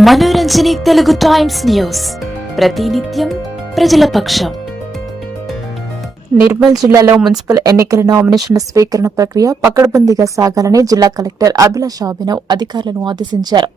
మనోరంజని Telugu times news ప్రతినిత్యం ప్రజల పక్షం. నిర్మల్ జిల్లాలో మున్సిపల్ ఎన్నికల నామినేషన్ల స్వీకరణ ప్రక్రియ పకడ్బందీగా సాగాలని జిల్లా కలెక్టర్ అభిలాష్ అభినవ్ అధికారులను ఆదేశించారు.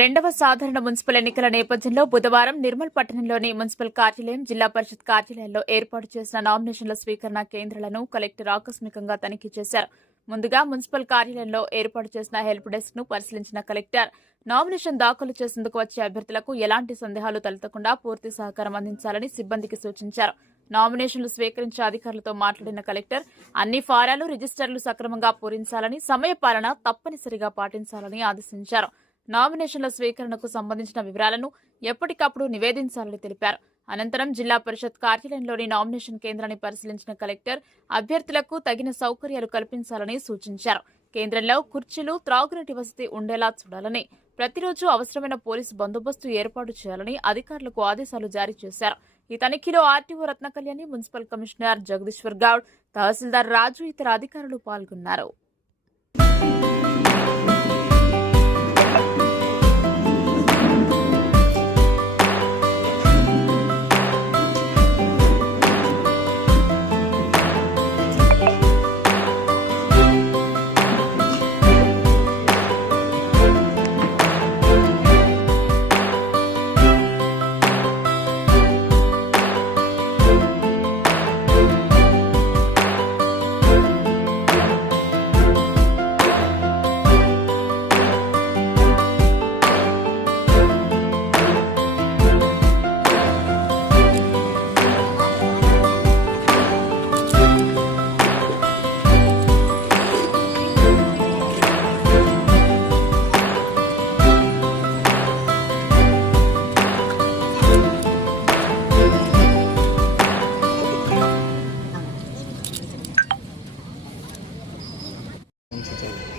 రెండవ సాధారణ మున్సిపల్ ఎన్నికల నేపథ్యంలో బుధవారం నిర్మల్ పట్టణంలోని మున్సిపల్ కార్యాలయం, జిల్లా పరిషత్ కార్యాలయాల్లో ఏర్పాటు చేసిన నామినేషన్ల స్వీకరణ కేంద్రాలను కలెక్టర్ ఆకస్మికంగా తనిఖీ చేశారు. ముందుగా మున్సిపల్ కార్యాలయంలో ఏర్పాటు చేసిన హెల్ప్ డెస్క్ ను పరిశీలించిన కలెక్టర్ నామినేషన్ దాఖలు చేసేందుకు వచ్చే అభ్యర్థులకు ఎలాంటి సందేహాలు తలెత్తకుండా పూర్తి సహకారం అందించాలని సిబ్బందికి సూచించారు. నామినేషన్లు స్వీకరించే అధికారులతో మాట్లాడిన కలెక్టర్ అన్ని ఫారాలు, రిజిస్టర్లు సక్రమంగా పూరించాలని, సమయపాలన తప్పనిసరిగా పాటించాలని ఆదేశించారు. నామినేషన్ల స్వీకరణకు సంబంధించిన వివరాలను ఎప్పటికప్పుడు నివేదించాలని తెలిపారు. అనంతరం జిల్లా పరిషత్ కార్యాలయంలోని నామినేషన్ కేంద్రాన్ని పరిశీలించిన కలెక్టర్ అభ్యర్థులకు తగిన సౌకర్యాలు కల్పించాలని సూచించారు. కేంద్రంలో కుర్చీలు, త్రాగునీటి వసతి ఉండేలా చూడాలని, ప్రతిరోజు అవసరమైన పోలీసు బందోబస్తు ఏర్పాటు చేయాలని అధికారులకు ఆదేశాలు జారీ చేశారు. ఈ తనిఖీలో RTO Ratnakalyani, municipal commissioner Jagadishwar Goud, tahsildar Raju, ఇతర అధికారులు పాల్గొన్నారు.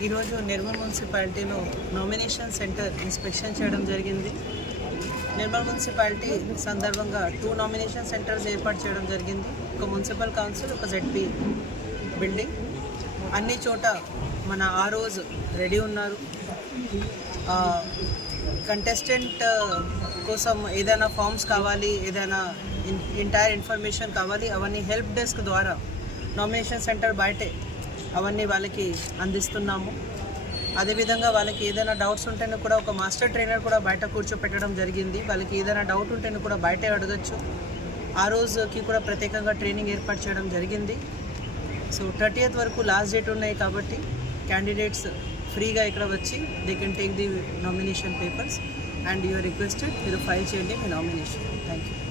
ఈరోజు నిర్మల్ మున్సిపాలిటీలో నామినేషన్ సెంటర్ ఇన్స్పెక్షన్ చేయడం జరిగింది. నిర్మల్ మున్సిపాలిటీ సందర్భంగా 2 నామినేషన్ సెంటర్స్ ఏర్పాటు చేయడం జరిగింది. ఒక మున్సిపల్ కౌన్సిల్, ఒక జెడ్పీ బిల్డింగ్. అన్ని చోట మన ఆర్ఓస్ రెడీ ఉన్నారు. కంటెస్టెంట్ కోసం ఏదైనా ఫామ్స్ కావాలి, ఏదైనా ఎంటైర్ ఇన్ఫర్మేషన్ కావాలి, అవన్నీ హెల్ప్ డెస్క్ ద్వారా నామినేషన్ సెంటర్ బయటే అవన్నీ వాళ్ళకి అందిస్తున్నాము. అదేవిధంగా వాళ్ళకి ఏదైనా డౌట్స్ ఉంటేనే కూడా ఒక మాస్టర్ ట్రైనర్ కూడా బయట కూర్చోపెట్టడం జరిగింది. వాళ్ళకి ఏదైనా డౌట్ ఉంటేనే కూడా బయటే అడగచ్చు. ఆ రోజుకి కూడా ప్రత్యేకంగా ట్రైనింగ్ ఏర్పాటు చేయడం జరిగింది. సో 30th వరకు లాస్ట్ డేట్ ఉన్నాయి కాబట్టి క్యాండిడేట్స్ ఫ్రీగా ఇక్కడ వచ్చి they can take the nomination papers and you are requested మీరు ఫైల్ చేయండి మీ నామినేషన్. Thank you.